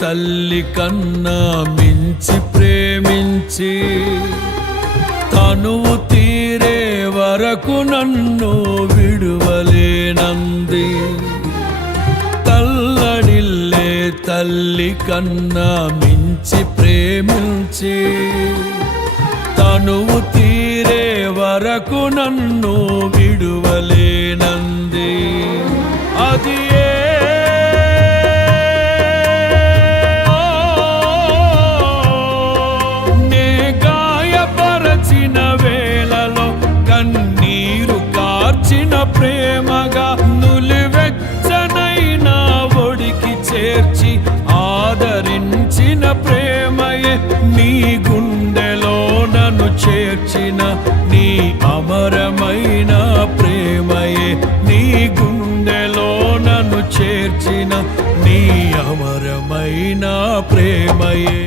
తల్లి కన్నా మించి ప్రేమించి తనువు తీరే వరకు నన్ను విడువలేనంది. తల్లడిల్లే తల్లి కన్నా మించి ప్రేమించి తనువు తీరే వరకు నన్ను విడువలేనంది. అది నే గాయపరచిన వేళలో కన్నీరు కార్చిన ప్రేమగా నులివెచ్చనైన ఒడికి చేర్చి ఆదరించిన ప్రేమయే నీ గుండెలో నన్ను చేర్చిన నీ అమరమైన ప్రేమయే నీ గుండెలో నన్ను చేర్చిన నీ అమరమైన ప్రేమయే.